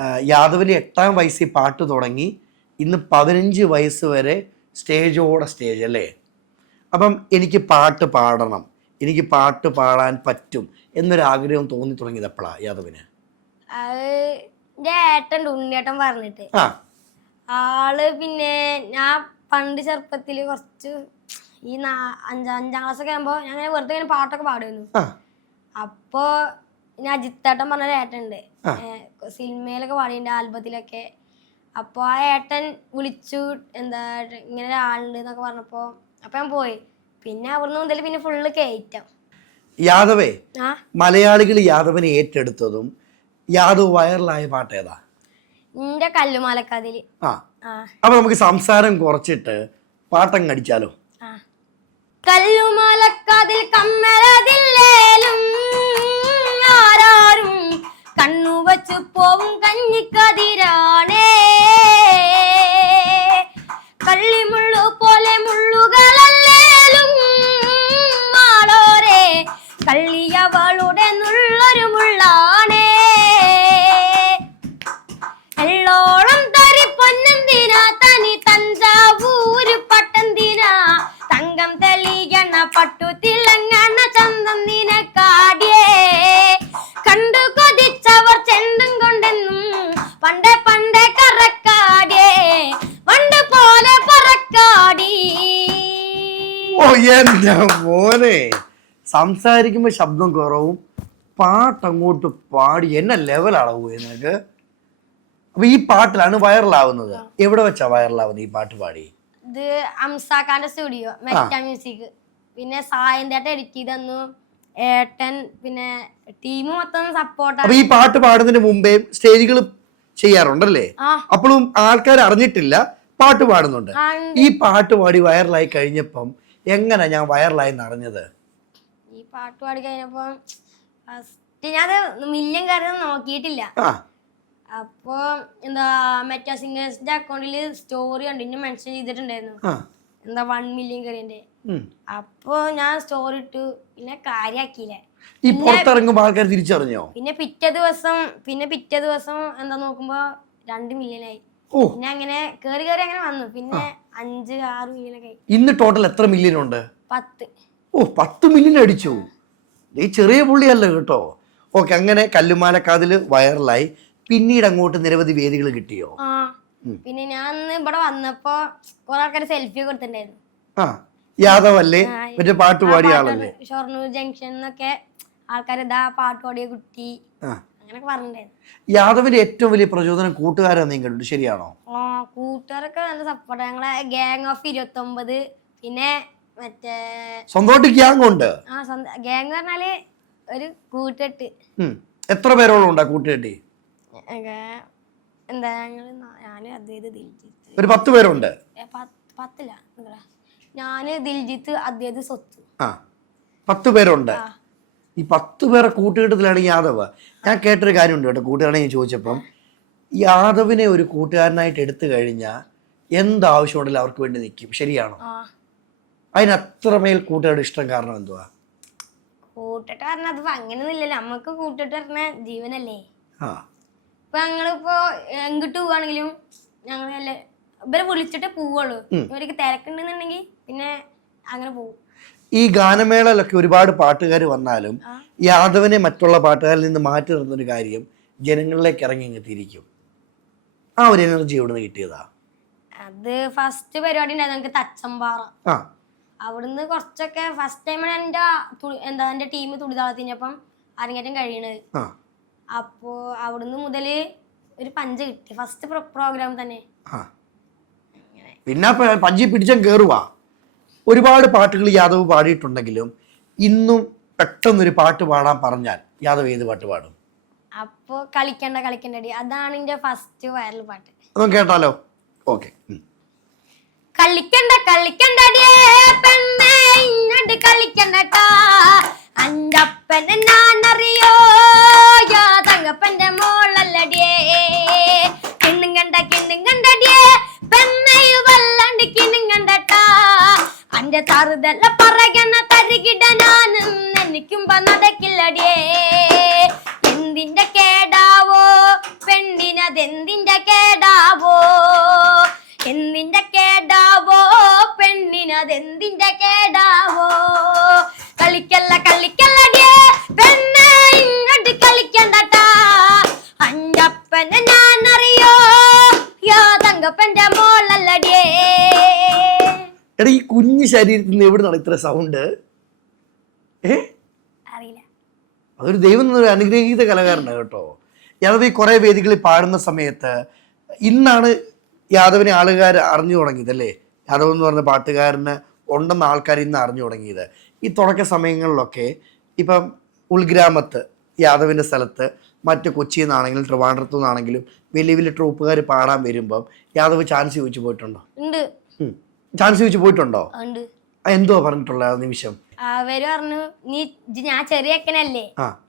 ആ, യാദവിന് എട്ടാം വയസ്സിൽ പാട്ട് തുടങ്ങി ഇന്ന് പതിനഞ്ച് വയസ്സ് വരെ സ്റ്റേജോടെ സ്റ്റേജ് അല്ലേ? അപ്പം എനിക്ക് പാട്ട് പാടണം എനിക്ക് പാട്ട് പാടാൻ പറ്റും എന്നൊരു ആഗ്രഹം തോന്നി തുടങ്ങിയത് എപ്പോഴാണ് യാദവിന്? ഏട്ടൻ ഉണ്ണിയേട്ടൻ പറഞ്ഞിട്ട്. ആൾ പിന്നെ ഞാൻ പണ്ട് ചെറുപ്പത്തിൽ കുറച്ച് ഈ അഞ്ചാം അഞ്ചാം ക്ലാസ് ഒക്കെ ആകുമ്പോ ഞാൻ വെറുതെ ഇങ്ങനെ പാട്ടൊക്കെ പാടുമായിരുന്നു. അപ്പോ ഞാൻ അജിത്തേട്ടൻ പറഞ്ഞൊരു ഏട്ടനുണ്ട്. സിനിമയിലൊക്കെ പാടിയിട്ടുണ്ട് ആൽബത്തിലൊക്കെ. അപ്പോൾ ആ ഏട്ടൻ വിളിച്ചു എന്താ ഇങ്ങനെ ഒരാളുണ്ട് എന്നൊക്കെ പറഞ്ഞപ്പോൾ അപ്പൊ ഞാൻ പോയി. പിന്നെ അവിടുന്ന് മുതൽ പിന്നെ ഫുള്ള് കയറ്റം. യാദവേ മലയാളികൾ യാദവനെ ഏറ്റെടുത്തതും യാദവ് വൈറലായ പാട്ട് ഏതാ? നിന്റെ കല്ലുമാലക്കതിൽ ആ. ആ. അപ്പൊ നമുക്ക് സംസാരം കുറച്ചിട്ട് പാട്ടങ്ങ് അടിച്ചാലോ. കല്ലുമാലക്കതിൽ കമ്മലതില്ലേലും കണ്ണു ഓ എന്റെ മോനെ. സംസാരിക്കുമ്പോ ശബ്ദം കുറവും. പാട്ടങ്ങോട്ട് പാടി എന്നെ ലെവലാണ് പോയി നിനക്ക്? അപ്പൊ ഈ പാട്ടിലാണ് വൈറലാവുന്നത്. എവിടെ വെച്ചാ വൈറലാവുന്നത് ഈ പാട്ട് പാടി? ഇത് അംസാക്കാന്റെ സ്റ്റുഡിയോ മെറ്റ മ്യൂസിക് പിന്നെ സായന്റെ എഡിറ്റ് ചെയ്ത് തന്നു ഏട്ടൻ പിന്നെ ടീം മൊത്തം സപ്പോർട്ട് അപ്പൊ ഈ പാട്ട് പാടുന്നതിന് മുമ്പേ സ്റ്റേജുകൾ ചെയ്യാറുണ്ടല്ലേ? അപ്പോഴും ആൾക്കാർ അറിഞ്ഞിട്ടില്ല പാട്ട് പാടുന്നുണ്ട്. ഈ പാട്ട് പാടി വൈറലായി കഴിഞ്ഞപ്പം എങ്ങനെ ഞാൻ വൈറലായി നടഞ്ഞത് ഈ പാട്ട് പാടി കഴിഞ്ഞപ്പോ ഫസ്റ്റ് ഞാൻ മില്യൻ കാര്യം നോക്കിയിട്ടില്ല. അപ്പോ എന്താ മെറ്റാ സിംഗേഴ്സിന്റെ അക്കൗണ്ടിൽ സ്റ്റോറി കണ്ടു ഇന്നെ മെൻഷൻ ചെയ്തിട്ടുണ്ടായിരുന്നു. എന്താ വൺ മില്യൻ കറിന്റെ. അപ്പോ ഞാൻ സ്റ്റോറി ഇട്ടു. പിന്നെ കാര്യാക്കിയില്ല. ഈ പുറത്തിറങ്ങുമ്പോ ആൾക്കാർ തിരിച്ചറിഞ്ഞോ? പിന്നെ പിറ്റേ ദിവസം പിന്നെ പിറ്റേ ദിവസം എന്താ നോക്കുമ്പോ രണ്ട് മില്യൻ ആയി. പിന്നെ അങ്ങനെ കേറി കേറി അങ്ങനെ വന്നു. പിന്നെ അഞ്ച് ആറ് ഇന്ന് ടോട്ടൽ എത്ര മില്യൺ ഉണ്ട്? പത്ത്. ഓ പത്ത് മില്യൺ അടിച്ചു. ഈ ചെറിയ പുള്ളിയല്ല കേട്ടോ. ഓക്കെ അങ്ങനെ കല്ലുമാലക്കാതിൽ വൈറലായി പിന്നീട് അങ്ങോട്ട് നിരവധി വേദികൾ കിട്ടിയോ? ആ പിന്നെ ഞാൻ അന്ന് ഇവിടെ വന്നപ്പോ കുറെ ആൾക്കാർ സെൽഫി കൊടുത്തിട്ടുണ്ടായിരുന്നു. ആ യാദവ് അല്ലേ മറ്റേ പാട്ട് പാടിയ ആളല്ലേ? ഷൊർണൂർ ജംഗ്ഷൻ എന്നൊക്കെ ആൾക്കാർ ഇതാ പാട്ട് പാടിയ കുട്ടി. ആ. അങ്ങനൊക്കെ പറഞ്ഞിട്ടുണ്ടായിരുന്നു. യാദവിന്റെ ഏറ്റവും വലിയ പ്രചോദനം കൂട്ടുകാരാന്ന് നിങ്ങൾ കണ്ടു ശരിയാണോ? ആ കൂട്ടുകാരൊക്കെ നല്ല സപ്പോർട്ട് ഞങ്ങളെ ഗാങ് ഓഫ് ഇരുപത്തൊമ്പത് പിന്നെ മറ്റേ സ്വന്തമായിട്ട് ഗ്യാങ് ഉണ്ട്. ആ സ്വന്തം ഗ്യാങ് പറഞ്ഞാൽ ഒരു കൂട്ടിട്ട് ഉം. എത്ര പേരോളം ഉണ്ടാ കൂട്ടുകെട്ടി? എന്താ ഞങ്ങൾ ഞാൻ അദ്ദേഹം ദിൽജിത്ത്. ഒരു പത്ത് പേരുണ്ട്. ഏ, പത്ത്- പത്തില്ല ഞാൻ ദിൽജിത്ത് അദ്ദേഹം സ്വത്ത്. ആ. പത്ത് പേരുണ്ട്. ആ. ഈ പത്ത് പേരെ കൂട്ടുകെട്ടത്തിലാണ് യാദവ് ഞാൻ കേട്ടൊരു കാര്യം ഉണ്ട് കേട്ടോ കൂട്ടുകാരനെ ചോദിച്ചപ്പം. യാദവിനെ ഒരു കൂട്ടുകാരനായിട്ട് എടുത്തു കഴിഞ്ഞാൽ എന്താവശ്യമുണ്ടെങ്കിലും അവർക്ക് വേണ്ടി നിൽക്കും. ശരിയാണോ? അതിനത്രമേൽ കൂട്ടുകാരുടെ ഇഷ്ടം കാരണം എന്തുവാ? കൂട്ടിട്ട് പറഞ്ഞ അത് അങ്ങനെയൊന്നും നമ്മക്ക് കൂട്ടിട്ട് പറഞ്ഞ ജീവനല്ലേ? ആ. ഇപ്പൊ ഞങ്ങളിപ്പോ എങ്ങിട്ട് പോവാണെങ്കിലും ഞങ്ങൾ നല്ല ഇവരെ വിളിച്ചിട്ടേ പോവുള്ളൂ. ഇവർക്ക് തിരക്കുണ്ടെന്നുണ്ടെങ്കിൽ പിന്നെ അങ്ങനെ പോകും ഈ ഗാനമേളയിലൊക്കെ ഒരുപാട് പാട്ടുകാർ വന്നാലും യാദവനെ മറ്റുള്ള പാട്ടുകാരിൽ നിന്ന് മാറ്റി നിർത്തുന്നൊരു കാര്യം ജനങ്ങളിലേക്ക് ഇറങ്ങി എത്തിയിരിക്കും ആ ഒരു എനർജി എവിടെ നിന്ന് കിട്ടിയതാ? അത് ഫസ്റ്റ് പരിപാടി ഉണ്ടായിരുന്നു. ഞങ്ങൾക്ക് തച്ചമ്പാറ. അവിടുന്ന് കുറച്ചൊക്കെ ഫസ്റ്റ് ടൈമാണ് എന്റെ തു- എന്താ എന്റെ ടീം തുടിതാളത്തിനപ്പം അരങ്ങേറ്റം കഴിയണത്. ആ. അപ്പോൾ അവിടുന്ന് മുതൽ ഒരു പഞ്ച് കിട്ടി. ഫസ്റ്റ് പ്രോഗ്രാം തന്നെ. പിന്നെ പഞ്ചി പിടിച്ചാൽ കയറുവാ ഒരുപാട് പാട്ടുകൾ യാദവ് പാടിയിട്ടുണ്ടെങ്കിലും ഇന്നും പെട്ടെന്നൊരു പാട്ട് പാടാൻ പറഞ്ഞാൽ യാദവ് ഏത് പാട്ട് പാടും? അപ്പോ കളിക്കണ്ട കളിക്കണ്ടടി അതാണ് എന്റെ ഫസ്റ്റ് വൈറൽ പാട്ട്. അതൊന്നും കേട്ടാലോ? ഓക്കെ. കളിക്കണ്ട കളിക്കണ്ടടിയേ പെണ്ണേ ഇങ്ങോട്ട് കളിക്കണ്ടട്ടാ. അഞ്ചപ്പനെ ഞാൻ അറിയോ യാതങ്ങപ്പന്റെ മോളല്ലടിയേ കിണ്ണും കണ്ട കിണ്ണും കണ്ടടിയേ പെണ്ണയു വല്ലാണ്ട് കിണ്ണും അന്റെ തറുതല്ല പറയണ തരികിട എനിക്കും നടക്കില്ലടിയേ. എന്തിന്റെ കേടാവോ? പെണ്ണിനെ പെണ്ണിനതെന്തിന്റെ കേടാവോ? എന്തിന്റെ കേടാവോ? പെണ്ണിനതെന്തിന്റെ കേടാവോ? കളിക്കല്ല കളിക്കല്ലടിയേ കുഞ്ഞു ശരീരത്തിൽ നിന്ന് എവിടെ ഇത്ര സൗണ്ട് ഏ? അതൊരു ദൈവം എന്നൊരു അനുഗ്രഹീത കലാകാരനാണ് കേട്ടോ. യാദവ് ഈ കുറേ വേദികളിൽ പാടുന്ന സമയത്ത് ഇന്നാണ് യാദവിനെ ആളുകാർ അറിഞ്ഞു തുടങ്ങിയത് അല്ലേ? യാദവ് എന്ന് പറഞ്ഞ പാട്ടുകാരന് ഉണ്ടെന്ന് ആൾക്കാർ ഇന്ന് അറിഞ്ഞു തുടങ്ങിയത്. ഈ തുടക്ക സമയങ്ങളിലൊക്കെ ഇപ്പം ഉൾഗ്രാമത്ത് യാദവിന്റെ സ്ഥലത്ത് മറ്റ് കൊച്ചിയിൽ നിന്നാണെങ്കിലും ട്രിവാൻഡ്രത്തു നിന്നാണെങ്കിലും വലിയ വലിയ ട്രൂപ്പുകാർ പാടാൻ വരുമ്പം യാദവ് ചാൻസ് ചോദിച്ചു പോയിട്ടുണ്ടോ? ഉണ്ട്. ചാൻസ് ചോദിച്ചു പോയിട്ടുണ്ടോ? ഉണ്ട്. എന്തോ പറഞ്ഞിട്ടുള്ള ആ നിമിഷം? അവർ പറഞ്ഞു നീ ഇജ്ജ് ഞാൻ ചെറിയ അക്കനല്ലേ? ആ.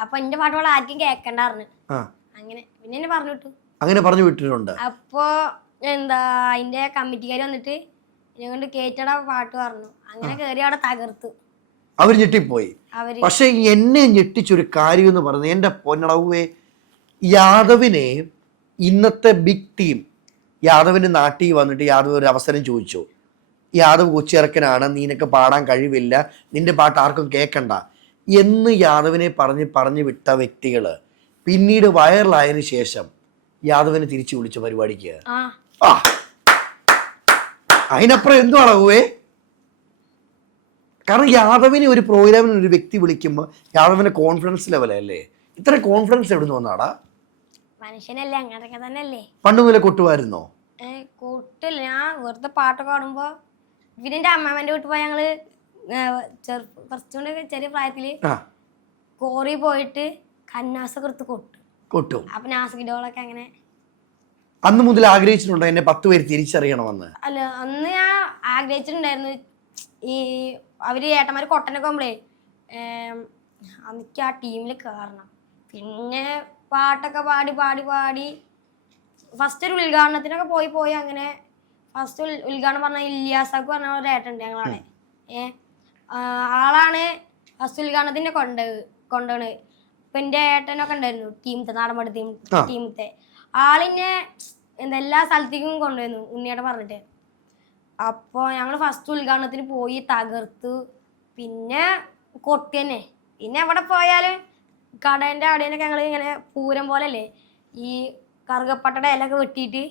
അപ്പൊ എന്റെ പാട്ടുകൾ ആർക്കും കേക്കണ്ട പറഞ്ഞു. ആ. അങ്ങനെ പിന്നെ എന്നെ പറഞ്ഞു വിട്ടു. അങ്ങനെ പറഞ്ഞു വിട്ടിട്ടുണ്ട്. അപ്പോ എന്താ അതിന്റെ കമ്മിറ്റിക്കാർ വന്നിട്ട് എന്നെ കൊണ്ട് കേറ്റട പാട്ട് പറഞ്ഞു. അങ്ങനെ കേറി അവിടെ തകർത്തു. അവർ ഞെട്ടിപ്പോയി. അവർ പക്ഷെ എന്നെ ഞെട്ടിച്ചൊരു കാര്യം എന്ന് പറയുന്നത് എന്റെ പൊന്നളവേ യാദവിനെ ഇന്നത്തെ ബിഗ് ടീം യാദവിന്റെ നാട്ടിൽ വന്നിട്ട് യാദവ് ഒരു അവസരം ചോദിച്ചു. യാദവ് കൊച്ചിറക്കനാണ് നിനക്ക് പാടാൻ കഴിവില്ല നിന്റെ പാട്ട് ആർക്കും കേൾക്കണ്ട എന്ന് യാദവിനെ പറഞ്ഞ് പറഞ്ഞു വിട്ട വ്യക്തികൾ പിന്നീട് വൈറലായതിനു ശേഷം യാദവിനെ തിരിച്ചു വിളിച്ച പരിപാടിക്ക്. ആ. അതിനപ്പുറം എന്തു അളവുവേ കാരണം യാദവിനെ ഒരു പ്രോഗ്രാമിന് ഒരു വ്യക്തി വിളിക്കുമ്പോൾ യാദവിന്റെ കോൺഫിഡൻസ് ലെവലല്ലേ ഇത്ര കോൺഫിഡൻസ് എവിടെ നിന്ന് വന്നാടാ? മനുഷ്യനല്ലേ അങ്ങനെ തന്നെ അല്ലേ പണ്ട് മുതലേ കൊട്ടുമായിരുന്നോ? കൂട്ടില്ല. ഞാൻ വെറുതെ പാട്ടൊക്കെ പാടുമ്പോ പിന്നെ എന്റെ അമ്മാമ്മന്റെ വീട്ടിൽ പോയി ഞങ്ങൾ ചെറു കുറച്ചുകൂടെ ചെറിയ പ്രായത്തിൽ ആ. കോറി പോയിട്ട് കന്നാസൊക്കെ എടുത്ത് കൊട്ടു. കൊട്ടും. അപ്പൊ നാസിക്കിഡോളൊക്കെ അങ്ങനെ അന്ന് മുതൽ ആഗ്രഹിച്ചിട്ടുണ്ടോ എന്നെ പത്ത് പേര് തിരിച്ചറിയണമെന്ന്? അല്ല അന്ന് ഞാൻ ആഗ്രഹിച്ചിട്ടുണ്ടായിരുന്നു ഈ അവർ ഏട്ടന്മാര് കൊട്ടനൊക്കെ പോകുമ്പോഴേ എനിക്ക് ആ ടീമിൽ കയറണം പിന്നെ പാട്ടൊക്കെ പാടി പാടി പാടി ഫസ്റ്റ് ഒരു ഉദ്ഘാടനത്തിനൊക്കെ പോയി പോയി അങ്ങനെ ഫസ്റ്റ് ഉദ്ഘാടനം പറഞ്ഞ ഇല്യാസാക്ക് പറഞ്ഞ ഒരു ഏട്ടുണ്ട് ഞങ്ങളാണ് ഏ? ആളാണ് ഫസ്റ്റ് ഉദ്ഘാടനത്തിന്റെ കൊണ്ട് കൊണ്ടാണ്. ഇപ്പൊ എന്റെ ഏട്ടനൊക്കെ ഉണ്ടായിരുന്നു ടീമത്തെ നാടൻപാട് ടീം. ടീമത്തെ ആളിനെ എന്താ എല്ലാ സ്ഥലത്തേക്കും കൊണ്ടുവന്നു ഉണ്ണിയേട്ടൻ പറഞ്ഞിട്ട്. അപ്പോൾ ഞങ്ങൾ ഫസ്റ്റ് ഉദ്ഘാടനത്തിന് പോയി തകർത്തു. പിന്നെ കൊട്ടി തന്നെ. പിന്നെ എവിടെ പോയാലും കടേന്റെ അവിടെയൊക്കെ ഞങ്ങൾ ഇങ്ങനെ പൂരം പോലല്ലേ? ഈ കറുകപ്പട്ടയുടെ ഇലൊക്കെ വെട്ടിയിട്ട്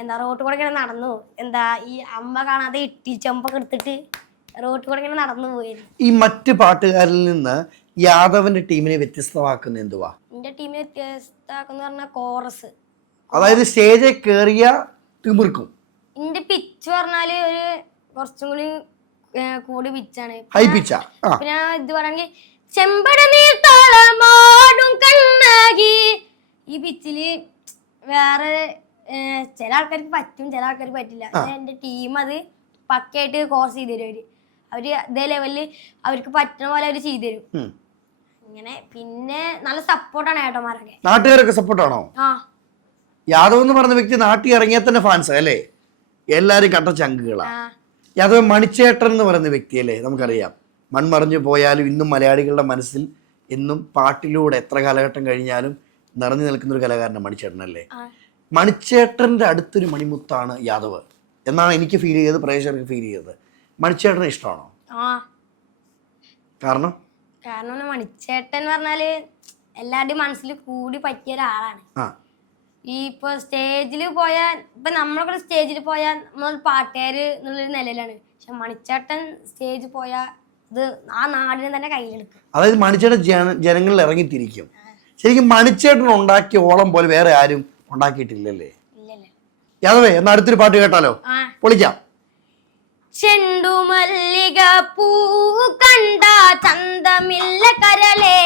എന്താ റോട്ട് കൂടെ ഇങ്ങനെ നടന്നു. എന്താ ഈ അമ്മ കാണാതെ ഇട്ടി ചെമ്പൊക്കെ എടുത്തിട്ട് റോട്ട് കൂടെ ഇങ്ങനെ നടന്നു പോയി. ഈ മറ്റു പാട്ടുകാരിൽ നിന്ന് യാദവന്റെ ടീമിനെ വ്യത്യസ്തമാക്കുന്ന എന്തുവാ? എന്റെ ടീമിനെ വ്യത്യസ്തമാക്കുന്ന പറഞ്ഞാൽ കോറസ്. അതായത് സ്റ്റേജിൽ കയറിയ തിമിർക്കും. എന്റെ പിച്ച് പറഞ്ഞാൽ ഒരു കുറച്ചും കൂടി കൂടി പിച്ചാണ് ഹൈ പിച്ചാ പിന്നെ ഇത് പറയുകയാണെങ്കിൽ ചെമ്പട നീർത്തോളമാടും കണ്ണാകി. ഈ പിച്ചിൽ വേറെ ചില ആൾക്കാർക്ക് പറ്റും ചില ആൾക്കാർക്ക് പറ്റില്ല. എന്റെ ടീം അത് പക്കയായിട്ട് കോഴ്സ് ചെയ്ത് തരും അവർ. അവർ ഇതേ ലെവലിൽ അവർക്ക് പറ്റുന്ന പോലെ അവർ ചെയ്തു തരും. ഇങ്ങനെ പിന്നെ നല്ല സപ്പോർട്ടാണ് ഏട്ടന്മാരൊക്കെ. നാട്ടുകാരൊക്കെ സപ്പോർട്ടാണോ ആ. യാദവ് എന്ന് പറഞ്ഞ വ്യക്തി നാട്ടിൽ ഇറങ്ങിയാൽ തന്നെ ഫാൻസ് അല്ലേ? എല്ലാരും കണ്ട ചങ്കുകളാ. യാദവ് മണിച്ചേട്ടൻ എന്ന് പറയുന്ന വ്യക്തിയല്ലേ നമുക്കറിയാം. മൺമറിഞ്ഞു പോയാലും ഇന്നും മലയാളികളുടെ മനസ്സിൽ എന്നും പാട്ടിലൂടെ എത്ര കാലഘട്ടം കഴിഞ്ഞാലും നിറഞ്ഞു നിൽക്കുന്ന ഒരു കലാകാരനാണ് മണിച്ചേട്ടനല്ലേ? അല്ലേ മണിച്ചേട്ടന്റെ അടുത്തൊരു മണിമുത്താണ് യാദവ് എന്നാണ് എനിക്ക് ഫീൽ ചെയ്തത് പ്രേക്ഷകർക്ക് ഫീൽ ചെയ്തത്. മണിച്ചേട്ടനെ ഇഷ്ടമാണോ? കാരണം? കാരണം മണിച്ചേട്ടൻ പറഞ്ഞാൽ എല്ലാവരുടെയും മനസ്സിൽ കൂടി പറ്റിയ ഒരാളാണ്. ഈ ഇപ്പൊ സ്റ്റേജിൽ പോയാൽ ഇപ്പൊ നമ്മളൊക്കെ സ്റ്റേജിൽ പോയാൽ നമ്മൾ പാട്ടുകാര് എന്നുള്ളൊരു നിലയിലാണ്. പക്ഷെ മണിച്ചേട്ടൻ സ്റ്റേജിൽ പോയാൽ ഇത് ആ നാടിനെ തന്നെ കയ്യിലെടുക്കും. അതായത് മണിച്ചേട്ടൻ ജന ജനങ്ങളിൽ ഇറങ്ങിത്തിരിക്കും. ശരിക്കും മണിച്ചേട്ടൻ ഉണ്ടാക്കിയ ഓളം പോലെ വേറെ ആരും ഉണ്ടാക്കിയിട്ടില്ലല്ലേ? യാദവേ എന്നാ അടുത്തൊരു പാട്ട് കേട്ടാലോ? പൊളിക്കാം പൊളിക്കാം. ചെണ്ടുമല്ലിക പൂ കണ്ട ചന്തമില്ല കരളേ.